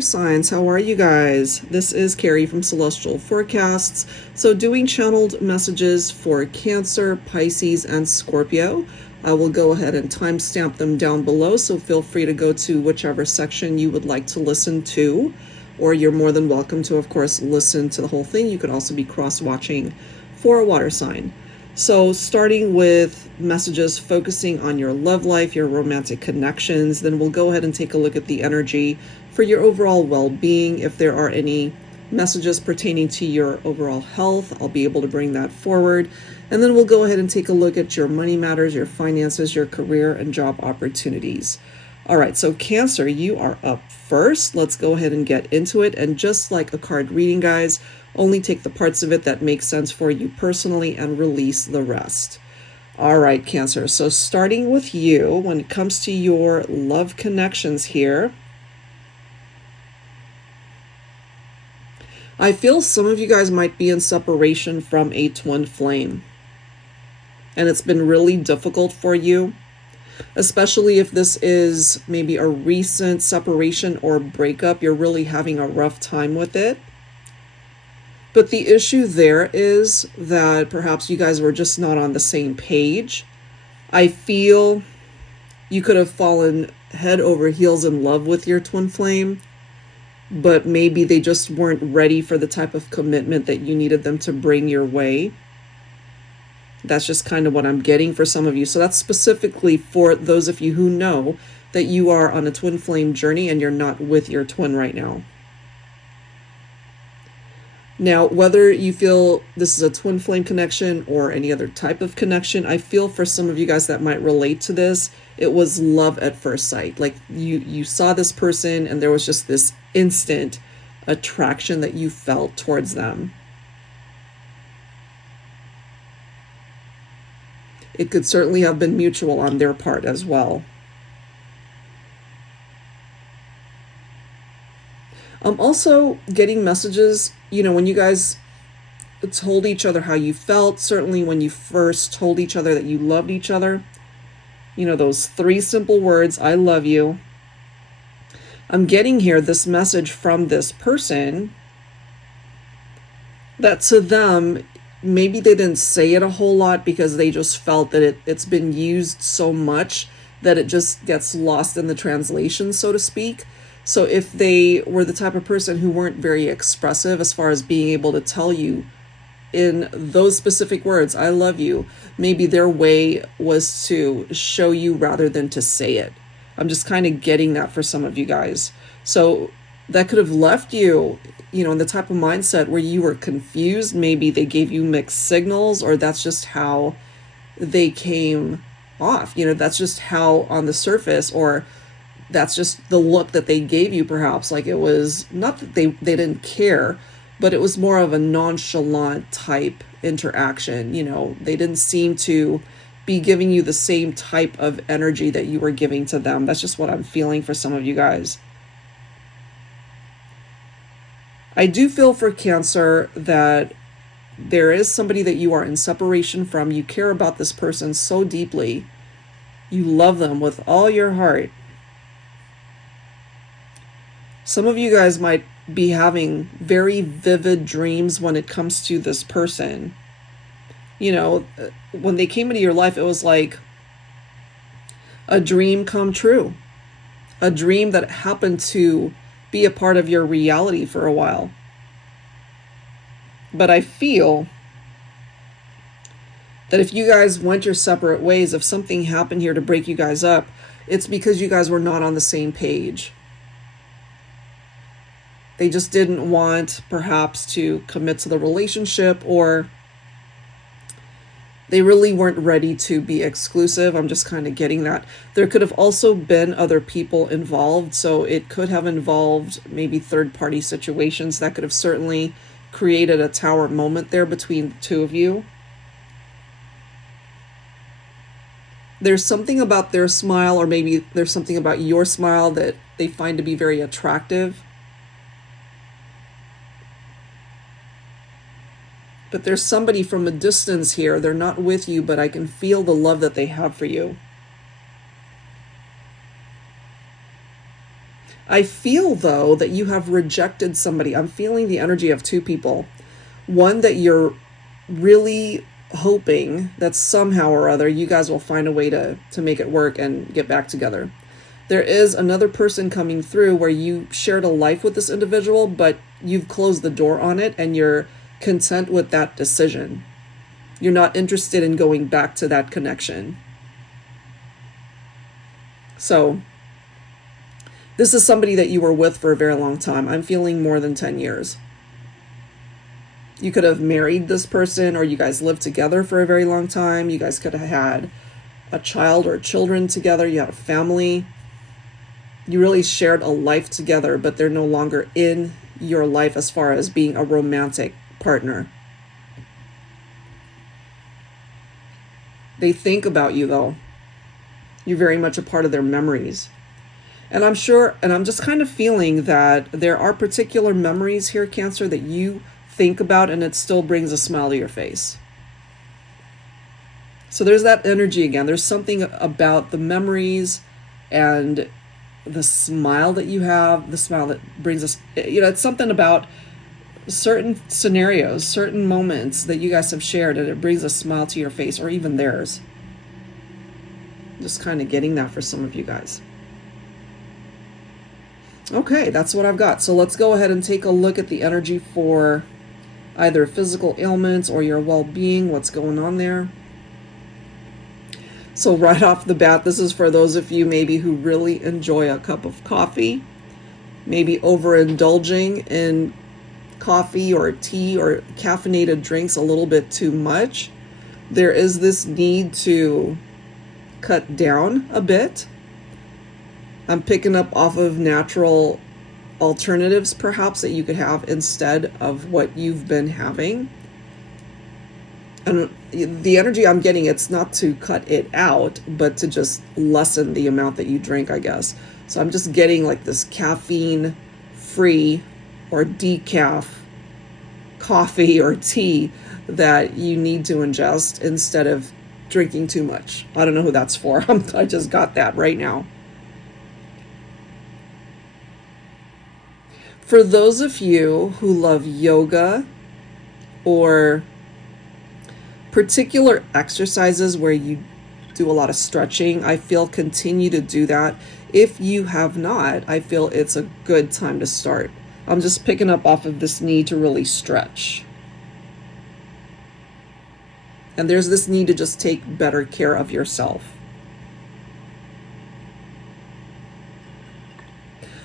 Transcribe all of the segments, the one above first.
water signs, how are you guys? This is Carrie from Celestial Forecasts. So doing channeled messages for Cancer, Pisces, and Scorpio. I will go ahead and timestamp them down below, so feel free to go to whichever section you would like to listen to, or you're more than welcome to, of course, listen to the whole thing. You could also be cross-watching for a water sign. So starting with messages focusing on your love life, your romantic connections, then we'll go ahead and take a look at the energy for your overall well-being. If there are any messages pertaining to your overall health, I'll be able to bring that forward. And then we'll go ahead and take a look at your money matters, your finances, your career, and job opportunities. All right, so Cancer, you are up first. Let's go ahead and get into it. And just like a card reading, guys, only take the parts of it that make sense for you personally and release the rest. All right, Cancer. So starting with you, when it comes to your love connections here, I feel some of you guys might be in separation from a twin flame. And it's been really difficult for you, especially if this is maybe a recent separation or breakup. You're really having a rough time with it. But the issue there is that perhaps you guys were just not on the same page. I feel you could have fallen head over heels in love with your twin flame, but maybe they just weren't ready for the type of commitment that you needed them to bring your way. That's just kind of what I'm getting for some of you. So that's specifically for those of you who know that you are on a twin flame journey and you're not with your twin right now. Now, whether you feel this is a twin flame connection or any other type of connection, I feel for some of you guys that might relate to this, it was love at first sight. Like you saw this person and there was just this instant attraction that you felt towards them. It could certainly have been mutual on their part as well. I'm also getting messages, you know, when you guys told each other how you felt, certainly when you first told each other that you loved each other, you know, those 3 simple words, I love you. I'm getting here this message from this person that to them, maybe they didn't say it a whole lot because they just felt that it's been used so much that it just gets lost in the translation, so to speak. So if they were the type of person who weren't very expressive as far as being able to tell you in those specific words, I love you, maybe their way was to show you rather than to say it. I'm just kind of getting that for some of you guys. So that could have left you, you know, in the type of mindset where you were confused. Maybe they gave you mixed signals, or that's just how they came off. You know, that's just how on the surface, or that's just the look that they gave you, perhaps. Like it was not that they didn't care, but it was more of a nonchalant type interaction. You know, they didn't seem to be giving you the same type of energy that you were giving to them. That's just what I'm feeling for some of you guys. I do feel for Cancer that there is somebody that you are in separation from. You care about this person so deeply. You love them with all your heart. Some of you guys might be having very vivid dreams when it comes to this person. You know, when they came into your life, it was like a dream come true. A dream that happened to be a part of your reality for a while. But I feel that if you guys went your separate ways, if something happened here to break you guys up, it's because you guys were not on the same page. They just didn't want perhaps to commit to the relationship, or they really weren't ready to be exclusive. I'm just kind of getting that. There could have also been other people involved. So it could have involved maybe third-party situations that could have certainly created a tower moment there between the two of you. There's something about their smile, or maybe there's something about your smile that they find to be very attractive. But there's somebody from a distance here. They're not with you, but I can feel the love that they have for you. I feel, though, that you have rejected somebody. I'm feeling the energy of two people. One that you're really hoping that somehow or other you guys will find a way to make it work and get back together. There is another person coming through where you shared a life with this individual, but you've closed the door on it and you're content with that decision. You're not interested in going back to that connection. So this is somebody that you were with for a very long time. I'm feeling more than 10 years. You could have married this person, or you guys lived together for a very long time. You guys could have had a child or children together. You had a family. You really shared a life together, but they're no longer in your life as far as being a romantic partner. They think about you, though. You're very much a part of their memories. And I'm sure, and I'm just kind of feeling that there are particular memories here, Cancer, that you think about and it still brings a smile to your face. So there's that energy again. There's something about the memories and the smile that you have, the smile that brings us, it's something about certain scenarios, certain moments that you guys have shared, and it brings a smile to your face, or even theirs. Just kind of getting that for some of you guys. Okay, that's what I've got. So let's go ahead and take a look at the energy for either physical ailments or your well-being, what's going on there. So right off the bat, this is for those of you maybe who really enjoy a cup of coffee, maybe overindulging in coffee or tea or caffeinated drinks a little bit too much. There is this need to cut down a bit. I'm picking up off of natural alternatives perhaps that you could have instead of what you've been having. And the energy I'm getting, it's not to cut it out, but to just lessen the amount that you drink, I guess. So I'm just getting like this caffeine free or decaf coffee or tea that you need to ingest instead of drinking too much. I don't know who that's for. I just got that right now. For those of you who love yoga or particular exercises where you do a lot of stretching, I feel continue to do that. If you have not, I feel it's a good time to start. I'm just picking up off of this need to really stretch. And there's this need to just take better care of yourself.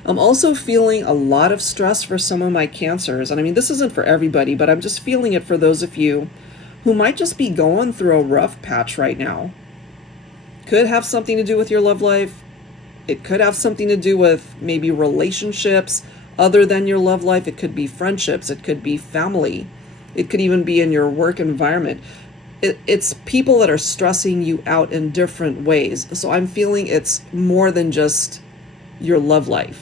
I'm also feeling a lot of stress for some of my Cancers. And I mean, this isn't for everybody, but I'm just feeling it for those of you who might just be going through a rough patch right now. Could have something to do with your love life. It could have something to do with maybe relationships other than your love life. It could be friendships. It could be family. It could even be in your work environment. It's people that are stressing you out in different ways. So I'm feeling it's more than just your love life.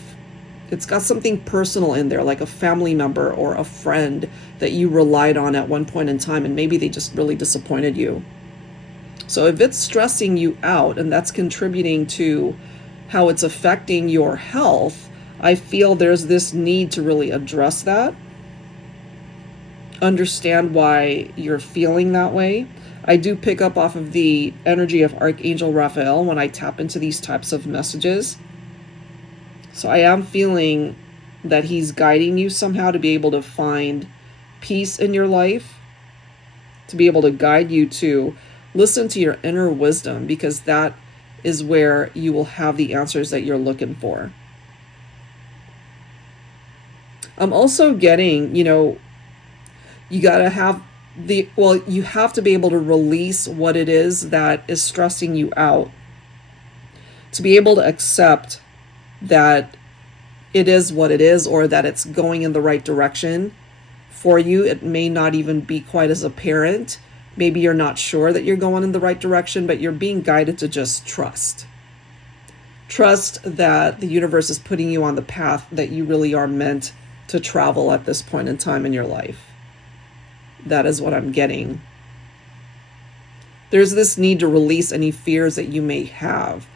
It's got something personal in there, like a family member or a friend that you relied on at one point in time, and maybe they just really disappointed you. So if it's stressing you out and that's contributing to how it's affecting your health, I feel there's this need to really address that. Understand why you're feeling that way. I do pick up off of the energy of Archangel Raphael when I tap into these types of messages. So I am feeling that he's guiding you somehow to be able to find peace in your life, to be able to guide you to listen to your inner wisdom, because that is where you will have the answers that you're looking for. I'm also getting, you gotta have you have to be able to release what it is that is stressing you out, to be able to accept that it is what it is, or that it's going in the right direction for you. It may not even be quite as apparent. Maybe you're not sure that you're going in the right direction, but you're being guided to just trust. Trust that the universe is putting you on the path that you really are meant to travel at this point in time in your life. That is what I'm getting. There's this need to release any fears that you may have.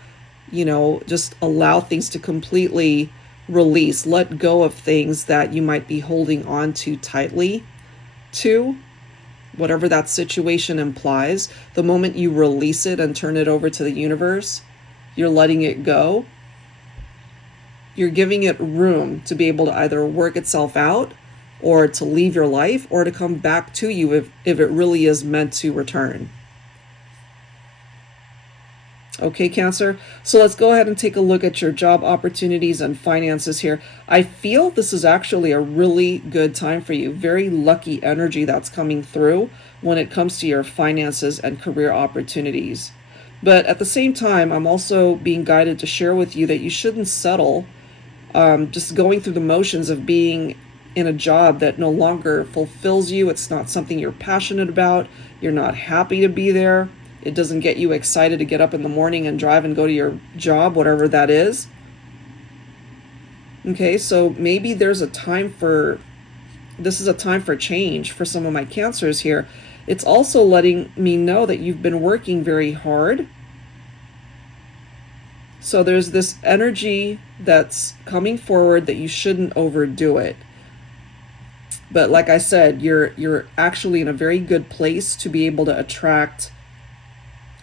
Just allow things to completely release, let go of things that you might be holding on too tightly to, whatever that situation implies. The moment you release it and turn it over to the universe, you're letting it go. You're giving it room to be able to either work itself out, or to leave your life, or to come back to you if it really is meant to return. Okay, Cancer, so let's go ahead and take a look at your job opportunities and finances here. I feel this is actually a really good time for you. Very lucky energy that's coming through when it comes to your finances and career opportunities. But at the same time, I'm also being guided to share with you that you shouldn't settle just going through the motions of being in a job that no longer fulfills you. It's not something you're passionate about. You're not happy to be there. It doesn't get you excited to get up in the morning and drive and go to your job, whatever that is. Okay, so maybe there's a time for, this is a time for change for some of my Cancers here. It's also letting me know that you've been working very hard. So there's this energy that's coming forward that you shouldn't overdo it. But like I said, you're actually in a very good place to be able to attract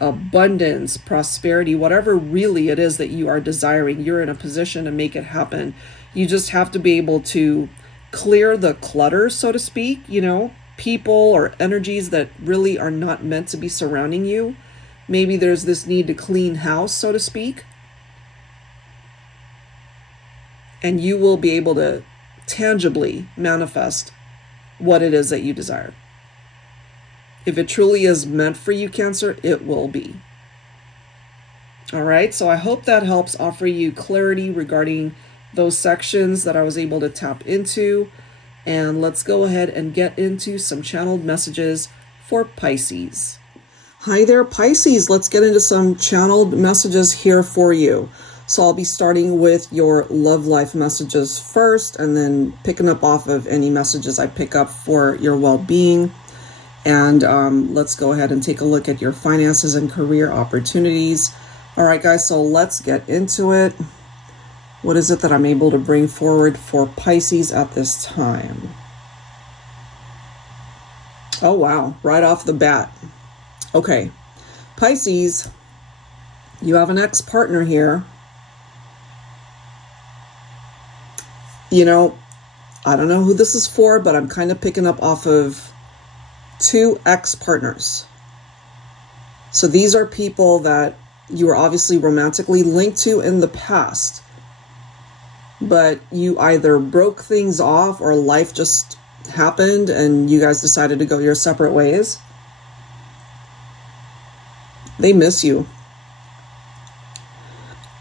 abundance, prosperity, whatever really it is that you are desiring. You're in a position to make it happen. You just have to be able to clear the clutter, so to speak, you know, people or energies that really are not meant to be surrounding you. Maybe there's this need to clean house, so to speak. And you will be able to tangibly manifest what it is that you desire. If it truly is meant for you, Cancer, it will be. All right, so I hope that helps offer you clarity regarding those sections that I was able to tap into. And let's go ahead and get into some channeled messages for Pisces. Hi there, Pisces. Let's get into some channeled messages here for you. So I'll be starting with your love life messages first, and then picking up off of any messages I pick up for your well-being. And let's go ahead and take a look at your finances and career opportunities. All right, guys, so let's get into it. What is it that I'm able to bring forward for Pisces at this time? Oh, wow. Right off the bat. Okay. Pisces, you have an ex-partner here. You know, I don't know who this is for, but I'm kind of picking up off of two ex-partners. So these are people that you were obviously romantically linked to in the past, but you either broke things off or life just happened and you guys decided to go your separate ways. They miss you.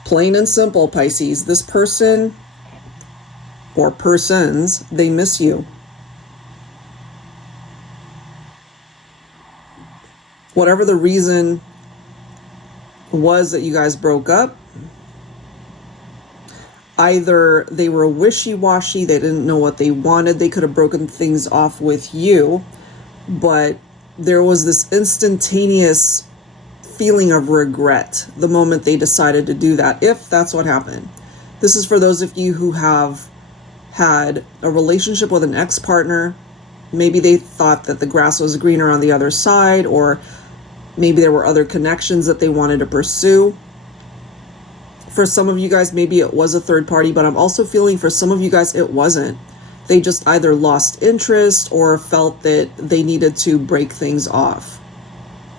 Plain and simple, Pisces. This person or persons, they miss you. Whatever the reason was that you guys broke up, either they were wishy-washy, they didn't know what they wanted, they could have broken things off with you, but there was this instantaneous feeling of regret the moment they decided to do that, if that's what happened. This is for those of you who have had a relationship with an ex-partner. Maybe they thought that the grass was greener on the other side, or maybe there were other connections that they wanted to pursue. For some of you guys, maybe it was a third party, but I'm also feeling for some of you guys, it wasn't. They just either lost interest or felt that they needed to break things off.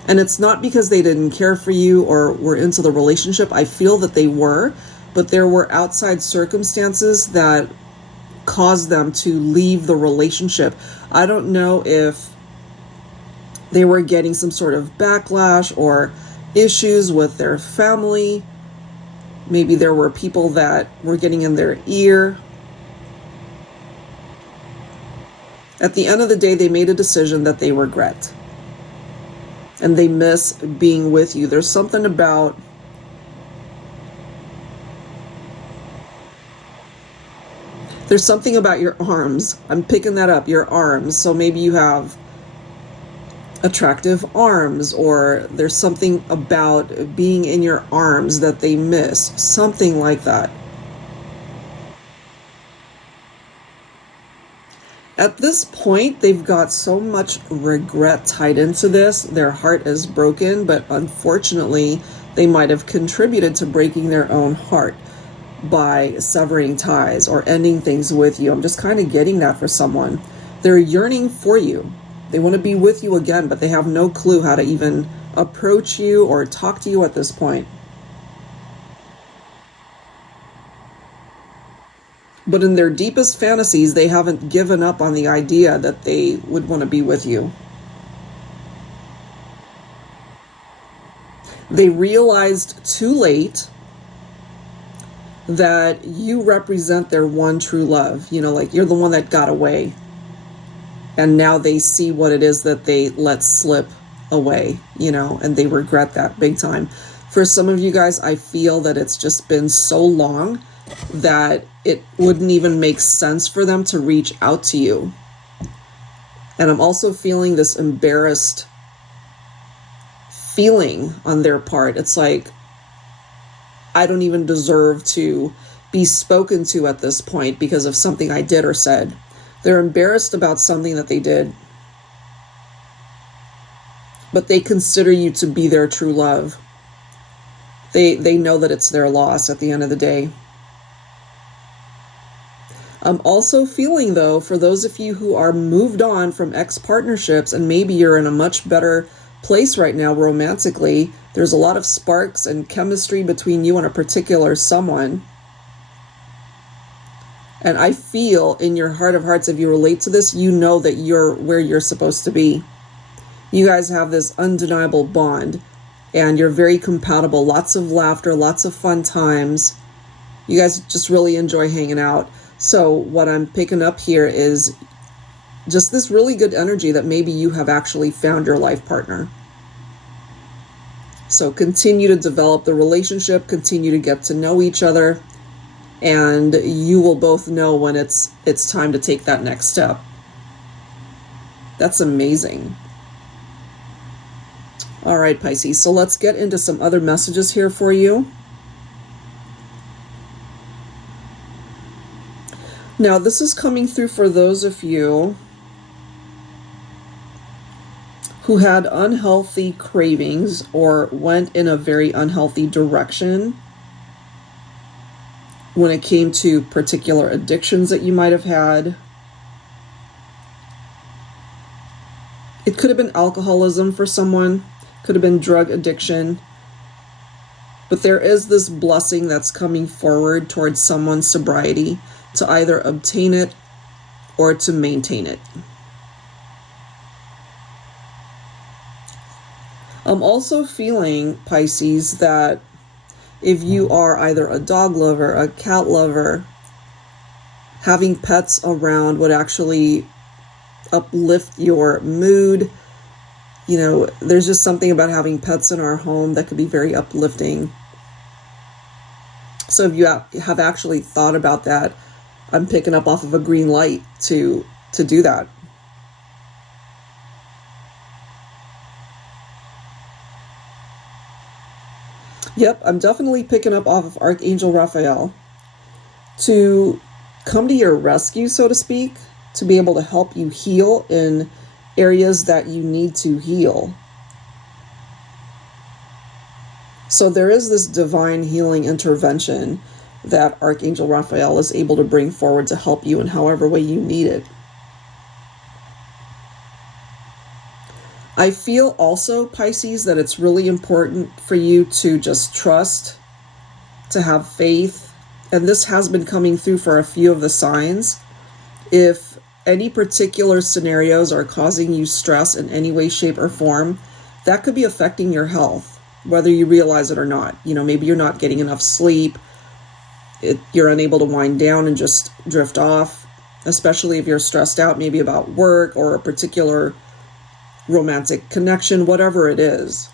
And it's not because they didn't care for you or were into the relationship. I feel that they were, but there were outside circumstances that caused them to leave the relationship. I don't know if they were getting some sort of backlash or issues with their family. Maybe there were people that were getting in their ear. At the end of the day, they made a decision that they regret. And they miss being with you. There's something about your arms. I'm picking that up, your arms. So maybe you have attractive arms, or there's something about being in your arms that they miss. Something like that. At this point, they've got so much regret tied into this. Their heart is broken, but unfortunately, they might have contributed to breaking their own heart by severing ties or ending things with you. I'm just kind of getting that for someone. They're yearning for you. They want to be with you again, but they have no clue how to even approach you or talk to you at this point. But in their deepest fantasies, they haven't given up on the idea that they would want to be with you. They realized too late that you represent their one true love. You know, like you're the one that got away. And now they see what it is that they let slip away, you know, and they regret that big time. For some of you guys, I feel that it's just been so long that it wouldn't even make sense for them to reach out to you. And I'm also feeling this embarrassed feeling on their part. It's like, I don't even deserve to be spoken to at this point because of something I did or said. They're embarrassed about something that they did, but they consider you to be their true love. They know that it's their loss at the end of the day. I'm also feeling, though, for those of you who are moved on from ex-partnerships and maybe you're in a much better place right now romantically, there's a lot of sparks and chemistry between you and a particular someone. And I feel in your heart of hearts, if you relate to this, you know that you're where you're supposed to be. You guys have this undeniable bond and you're very compatible. Lots of laughter, lots of fun times. You guys just really enjoy hanging out. So what I'm picking up here is just this really good energy that maybe you have actually found your life partner. So continue to develop the relationship, continue to get to know each other, and you will both know when it's time to take that next step. That's amazing. All right, Pisces, so let's get into some other messages here for you. Now, this is coming through for those of you who had unhealthy cravings or went in a very unhealthy direction when it came to particular addictions that you might have had. It could have been alcoholism for someone, could have been drug addiction, but there is this blessing that's coming forward towards someone's sobriety to either obtain it or to maintain it. I'm also feeling, Pisces, that if you are either a dog lover, a cat lover, having pets around would actually uplift your mood. You know, there's just something about having pets in our home that could be very uplifting. So if you have actually thought about that, I'm picking up off of a green light to do that. Yep, I'm definitely picking up off of Archangel Raphael to come to your rescue, so to speak, to be able to help you heal in areas that you need to heal. So there is this divine healing intervention that Archangel Raphael is able to bring forward to help you in however way you need it. I feel also, Pisces, that it's really important for you to just trust, to have faith, and this has been coming through for a few of the signs. If any particular scenarios are causing you stress in any way, shape, or form, that could be affecting your health, whether you realize it or not. You know, maybe you're not getting enough sleep, you're unable to wind down and just drift off, especially if you're stressed out, maybe about work or a particular romantic connection, whatever it is.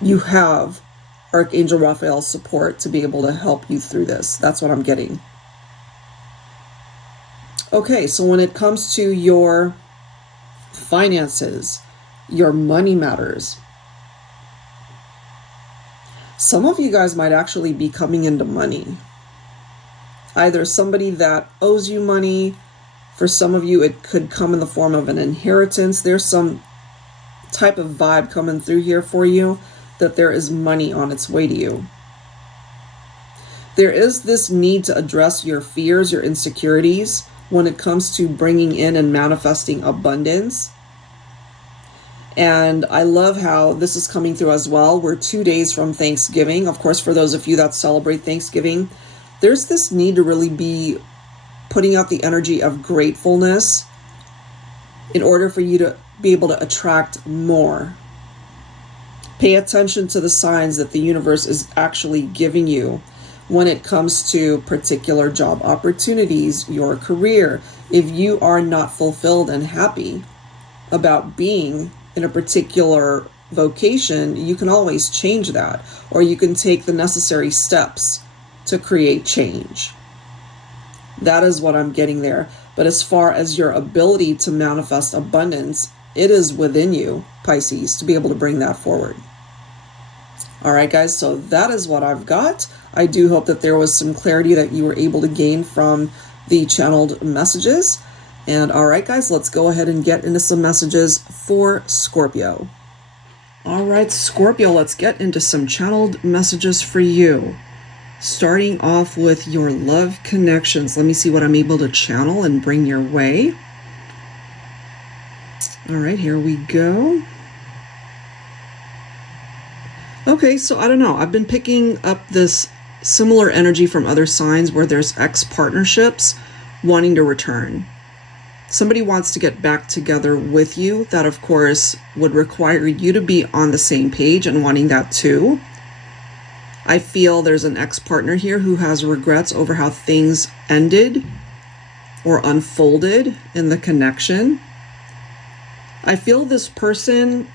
You have Archangel Raphael's support to be able to help you through this. That's what I'm getting. Okay, so when it comes to your finances, your money matters. Some of you guys might actually be coming into money. either somebody that owes you money. For some of you, it could come in the form of an inheritance. There's some type of vibe coming through here for you that there is money on its way to you. There is this need to address your fears, your insecurities when it comes to bringing in and manifesting abundance. And I love how this is coming through as well. We're 2 days from Thanksgiving. Of course, for those of you that celebrate Thanksgiving, there's this need to really be putting out the energy of gratefulness in order for you to be able to attract more. Pay attention to the signs that the universe is actually giving you when it comes to particular job opportunities, your career. If you are not fulfilled and happy about being in a particular vocation, you can always change that, or you can take the necessary steps to create change. That is what I'm getting there. But as far as your ability to manifest abundance, it is within you, Pisces, to be able to bring that forward. All right, guys, so that is what I've got. I do hope that there was some clarity that you were able to gain from the channeled messages. And all right, guys, let's go ahead and get into some messages for Scorpio. All right, Scorpio, let's get into some channeled messages for you. Starting off with your love connections. Let me see what I'm able to channel and bring your way. All right, here we go. Okay, so I don't know. I've been picking up this similar energy from other signs where there's ex-partnerships wanting to return. Somebody wants to get back together with you. That, of course, would require you to be on the same page and wanting that too. I feel there's an ex-partner here who has regrets over how things ended or unfolded in the connection. I feel this person,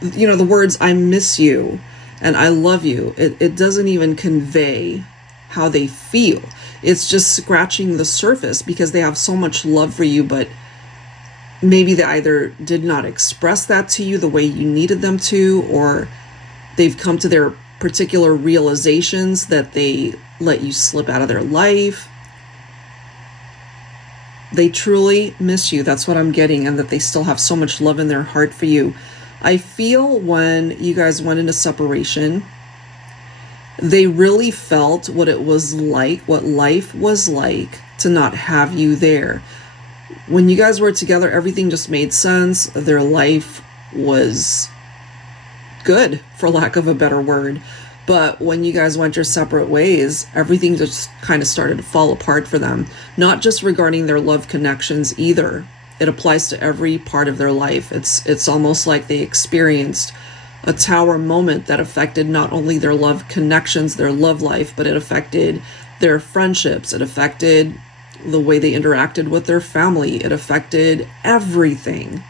you know, the words "I miss you" and "I love you," it doesn't even convey how they feel. It's just scratching the surface because they have so much love for you, but maybe they either did not express that to you the way you needed them to, or they've come to their particular realizations that they let you slip out of their life. They truly miss you. That's what I'm getting, and that they still have so much love in their heart for you. I feel when you guys went into separation, they really felt what it was like, what life was like to not have you there. When you guys were together, everything just made sense. Their life was good, for lack of a better word. But when you guys went your separate ways, everything just kind of started to fall apart for them. Not just regarding their love connections either. It applies to every part of their life. It's almost like they experienced a tower moment that affected not only their love connections, their love life, but it affected their friendships. It affected the way they interacted with their family. It affected everything.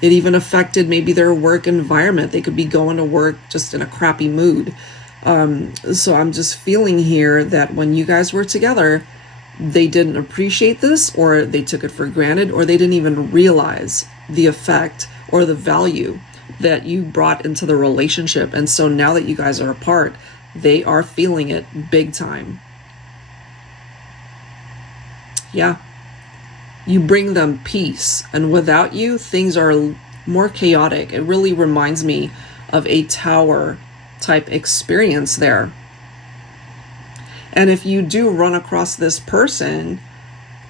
It even affected maybe their work environment. They could be going to work just in a crappy mood. So I'm just feeling here that when you guys were together, they didn't appreciate this, or they took it for granted, or they didn't even realize the effect or the value that you brought into the relationship. And so now that you guys are apart, they are feeling it big time. Yeah. You bring them peace, and without you, things are more chaotic. It really reminds me of a tower type experience there. And if you do run across this person,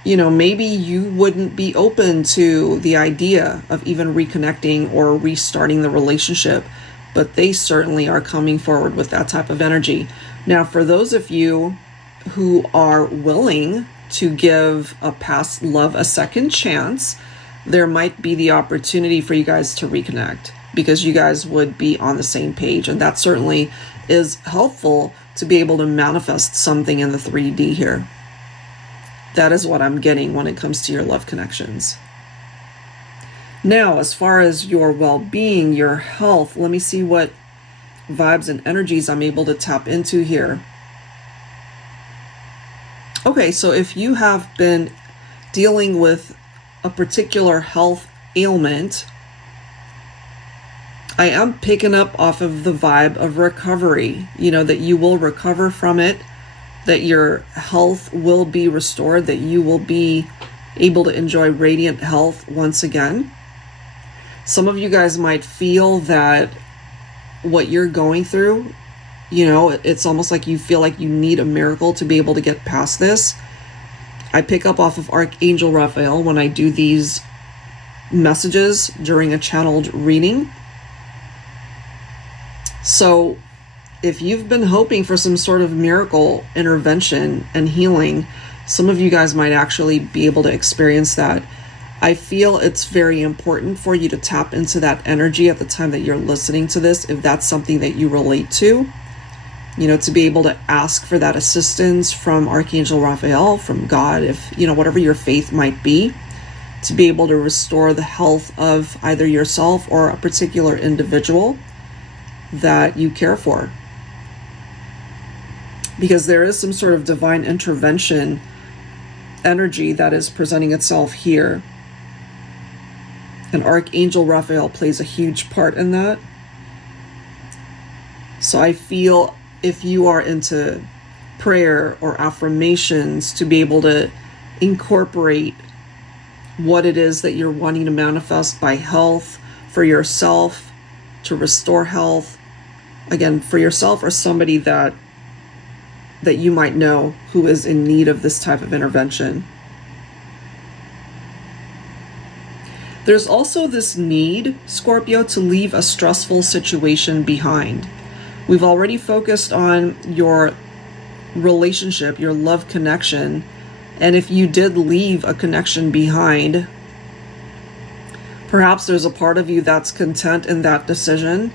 you know, maybe you wouldn't be open to the idea of even reconnecting or restarting the relationship, but they certainly are coming forward with that type of energy. Now, for those of you who are willing to give a past love a second chance, there might be the opportunity for you guys to reconnect because you guys would be on the same page. And that certainly is helpful to be able to manifest something in the 3D here. That is what I'm getting when it comes to your love connections. Now, as far as your well-being, your health, let me see what vibes and energies I'm able to tap into here. Okay, so if you have been dealing with a particular health ailment, I am picking up off of the vibe of recovery, you know, that you will recover from it. that your health will be restored, that you will be able to enjoy radiant health once again. Some of you guys might feel that what you're going through, you know, it's almost like you feel like you need a miracle to be able to get past this. I pick up off of Archangel Raphael when I do these messages during a channeled reading. So if you've been hoping for some sort of miracle intervention and healing, some of you guys might actually be able to experience that. I feel it's very important for you to tap into that energy at the time that you're listening to this, if that's something that you relate to. You know, to be able to ask for that assistance from Archangel Raphael, from God, if, you know, whatever your faith might be, to be able to restore the health of either yourself or a particular individual that you care for. Because there is some sort of divine intervention energy that is presenting itself here. And Archangel Raphael plays a huge part in that. So I feel if you are into prayer or affirmations, to be able to incorporate what it is that you're wanting to manifest by health for yourself, to restore health, again, for yourself or somebody that you might know who is in need of this type of intervention. There's also this need, Scorpio, to leave a stressful situation behind. We've already focused on your relationship, your love connection. And if you did leave a connection behind, perhaps there's a part of you that's content in that decision.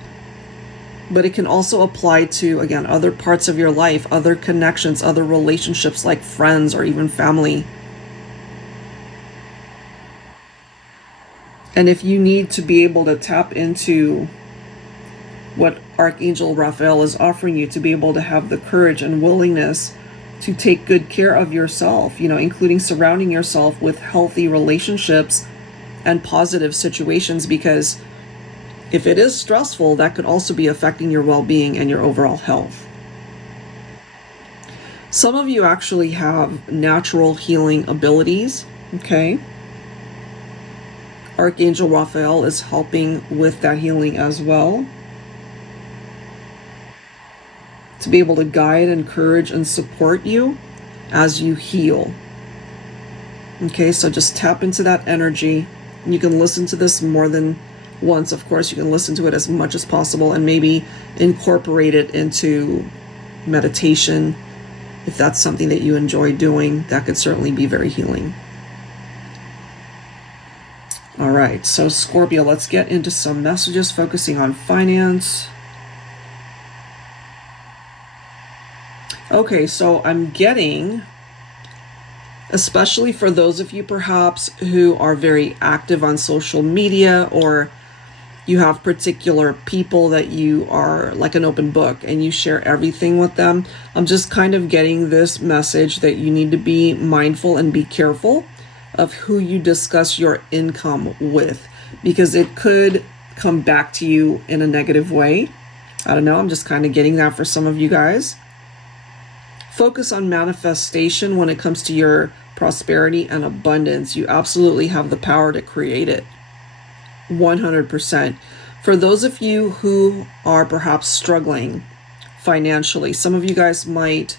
But it can also apply to, again, other parts of your life, other connections, other relationships like friends or even family. And if you need to be able to tap into what Archangel Raphael is offering you, to be able to have the courage and willingness to take good care of yourself, you know, including surrounding yourself with healthy relationships and positive situations, because if it is stressful, that could also be affecting your well-being and your overall health. Some of you actually have natural healing abilities, okay? Archangel Raphael is helping with that healing as well, to be able to guide, encourage, and support you as you heal. Okay, so just tap into that energy. You can listen to this more than once, of course. You can listen to it as much as possible and maybe incorporate it into meditation. If that's something that you enjoy doing, that could certainly be very healing. All right, so Scorpio, let's get into some messages focusing on finance. Okay, so I'm getting, especially for those of you perhaps who are very active on social media, or you have particular people that you are like an open book and you share everything with them, I'm just kind of getting this message that you need to be mindful and be careful of who you discuss your income with, because it could come back to you in a negative way. I don't know, I'm just kind of getting that for some of you guys. Focus on manifestation when it comes to your prosperity and abundance. You absolutely have the power to create it. 100%. For those of you who are perhaps struggling financially, some of you guys might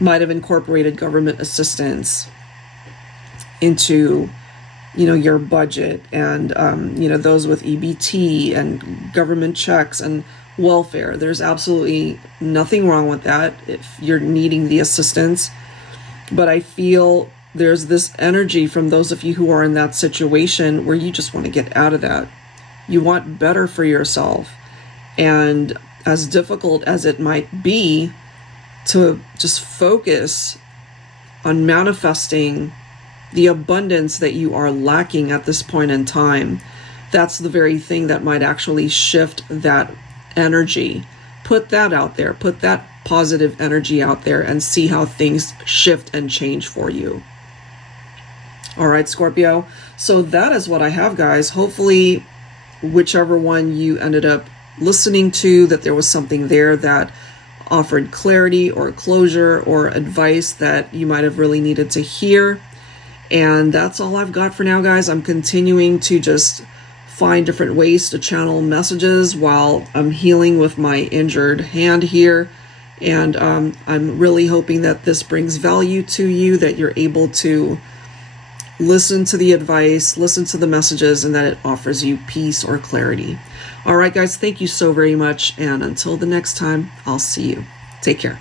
have incorporated government assistance into, you know, your budget, and you know, those with EBT and government checks and welfare. There's absolutely nothing wrong with that if you're needing the assistance. But I feel there's this energy from those of you who are in that situation where you just want to get out of that. You want better for yourself. And as difficult as it might be to just focus on manifesting the abundance that you are lacking at this point in time, that's the very thing that might actually shift that energy. Put that out there, put that positive energy out there, and see how things shift and change for you. All right, Scorpio. So that is what I have, guys. Hopefully, whichever one you ended up listening to, that there was something there that offered clarity or closure or advice that you might have really needed to hear. And that's all I've got for now, guys. I'm continuing to just find different ways to channel messages while I'm healing with my injured hand here. And I'm really hoping that this brings value to you, that you're able to listen to the advice, listen to the messages, and that it offers you peace or clarity. All right, guys, thank you so very much. And until the next time, I'll see you. Take care.